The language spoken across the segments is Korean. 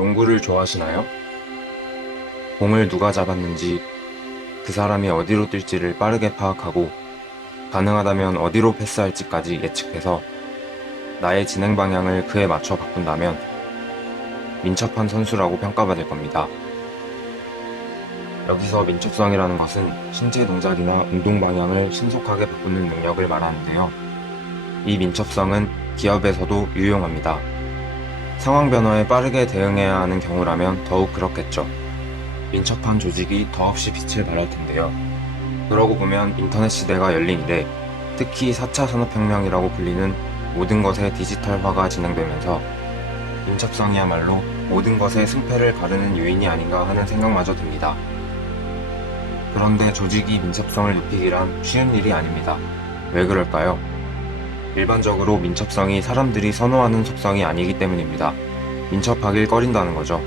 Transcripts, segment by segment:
농구를 좋아하시나요? 공을 누가 잡았는지, 그 사람이 어디로 뛸지를 빠르게 파악하고 가능하다면 어디로 패스할지까지 예측해서 나의 진행 방향을 그에 맞춰 바꾼다면 민첩한 선수라고 평가받을 겁니다. 여기서 민첩성이라는 것은 신체 동작이나 운동 방향을 신속하게 바꾸는 능력을 말하는데요. 이 민첩성은 기업에서도 유용합니다. 상황 변화에 빠르게 대응해야 하는 경우라면 더욱 그렇겠죠. 민첩한 조직이 더없이 빛을 발할 텐데요. 그러고 보면 인터넷 시대가 열린 이래 특히 4차 산업혁명이라고 불리는 모든 것의 디지털화가 진행되면서 민첩성이야말로 모든 것의 승패를 가르는 요인이 아닌가 하는 생각마저 듭니다. 그런데 조직이 민첩성을 높이기란 쉬운 일이 아닙니다. 왜 그럴까요? 일반적으로 민첩성이 사람들이 선호하는 속성이 아니기 때문입니다. 민첩하길 꺼린다는 거죠.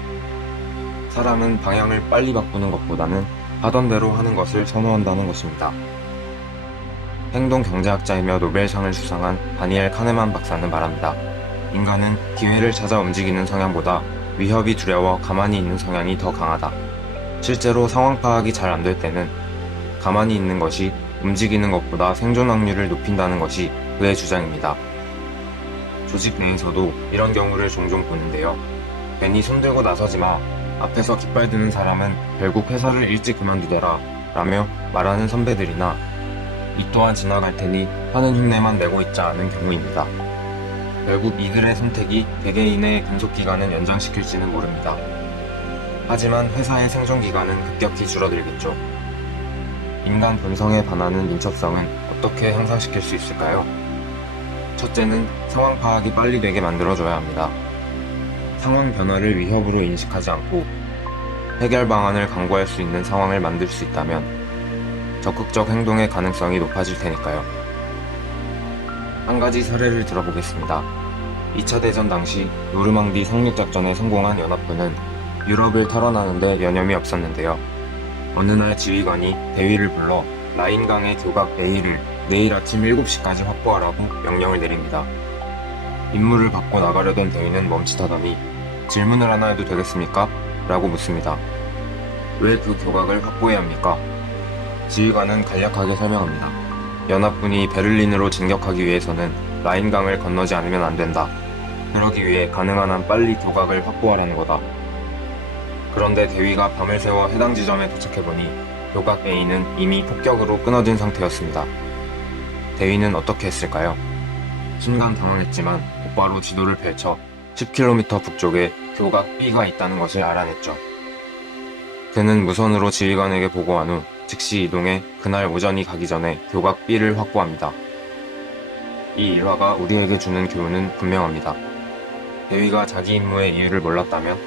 사람은 방향을 빨리 바꾸는 것보다는 하던 대로 하는 것을 선호한다는 것입니다. 행동경제학자이며 노벨상을 수상한 다니엘 카네만 박사는 말합니다. 인간은 기회를 찾아 움직이는 성향보다 위협이 두려워 가만히 있는 성향이 더 강하다. 실제로 상황 파악이 잘 안 될 때는 가만히 있는 것이 움직이는 것보다 생존 확률을 높인다는 것이 그의 주장입니다. 조직 내에서도 이런 경우를 종종 보는데요. 괜히 손들고 나서지 마. 앞에서 깃발 드는 사람은 결국 회사를 일찍 그만두더라 라며 말하는 선배들이나 이 또한 지나갈 테니 하는 흉내만 내고 있지 않은 경우입니다. 결국 이들의 선택이 개개인의 근속기간을 연장시킬지는 모릅니다. 하지만 회사의 생존기간은 급격히 줄어들겠죠. 인간 본성에 반하는 민첩성은 어떻게 향상시킬 수 있을까요? 첫째는 상황 파악이 빨리 되게 만들어줘야 합니다. 상황 변화를 위협으로 인식하지 않고 해결 방안을 강구할 수 있는 상황을 만들 수 있다면 적극적 행동의 가능성이 높아질 테니까요. 한 가지 사례를 들어보겠습니다. 2차 대전 당시 노르망디 상륙작전에 성공한 연합군은 유럽을 탈환하는데 여념이 없었는데요. 어느 날 지휘관이 대위를 불러 라인강의 교각 A를 내일 아침 7시까지 확보하라고 명령을 내립니다. 임무를 받고 나가려던 대위는 멈칫하더니 질문을 하나 해도 되겠습니까? 라고 묻습니다. 왜 그 교각을 확보해야 합니까? 지휘관은 간략하게 설명합니다. 연합군이 베를린으로 진격하기 위해서는 라인강을 건너지 않으면 안 된다. 그러기 위해 가능한 한 빨리 교각을 확보하라는 거다. 그런데 대위가 밤을 새워 해당 지점에 도착해보니 교각 A는 이미 폭격으로 끊어진 상태였습니다. 대위는 어떻게 했을까요? 순간 당황했지만 곧바로 지도를 펼쳐 10km 북쪽에 교각 B가 있다는 것을 알아냈죠. 그는 무선으로 지휘관에게 보고한 후 즉시 이동해 그날 오전이 가기 전에 교각 B를 확보합니다. 이 일화가 우리에게 주는 교훈은 분명합니다. 대위가 자기 임무의 이유를 몰랐다면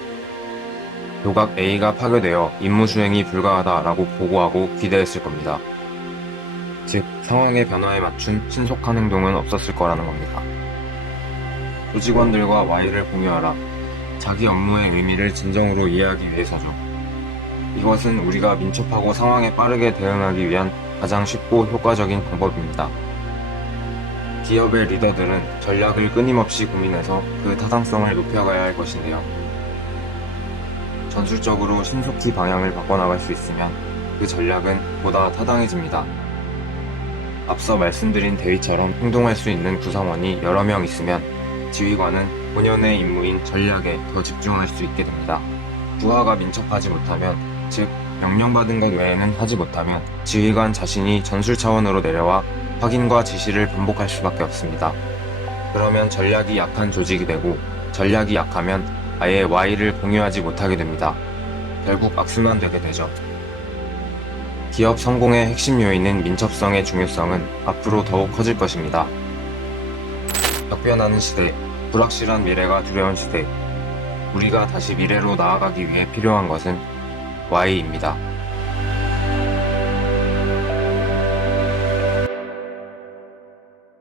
교각 A가 파괴되어 임무 수행이 불가하다라고 보고하고 기대했을 겁니다. 즉, 상황의 변화에 맞춘 신속한 행동은 없었을 거라는 겁니다. 조직원들과 Y를 공유하라. 자기 업무의 의미를 진정으로 이해하기 위해서죠. 이것은 우리가 민첩하고 상황에 빠르게 대응하기 위한 가장 쉽고 효과적인 방법입니다. 기업의 리더들은 전략을 끊임없이 고민해서 그 타당성을 높여가야 할 것인데요. 전술적으로 신속히 방향을 바꿔나갈 수 있으면 그 전략은 보다 타당해집니다. 앞서 말씀드린 대위처럼 행동할 수 있는 구성원이 여러 명 있으면 지휘관은 본연의 임무인 전략에 더 집중할 수 있게 됩니다. 부하가 민첩하지 못하면, 즉 명령받은 것 외에는 하지 못하면 지휘관 자신이 전술 차원으로 내려와 확인과 지시를 반복할 수밖에 없습니다. 그러면 전략이 약한 조직이 되고 전략이 약하면 아예 Y를 공유하지 못하게 됩니다. 결국 악순환 되게 되죠. 기업 성공의 핵심 요인인 민첩성의 중요성은 앞으로 더욱 커질 것입니다. 격변하는 시대, 불확실한 미래가 두려운 시대, 우리가 다시 미래로 나아가기 위해 필요한 것은 Y입니다.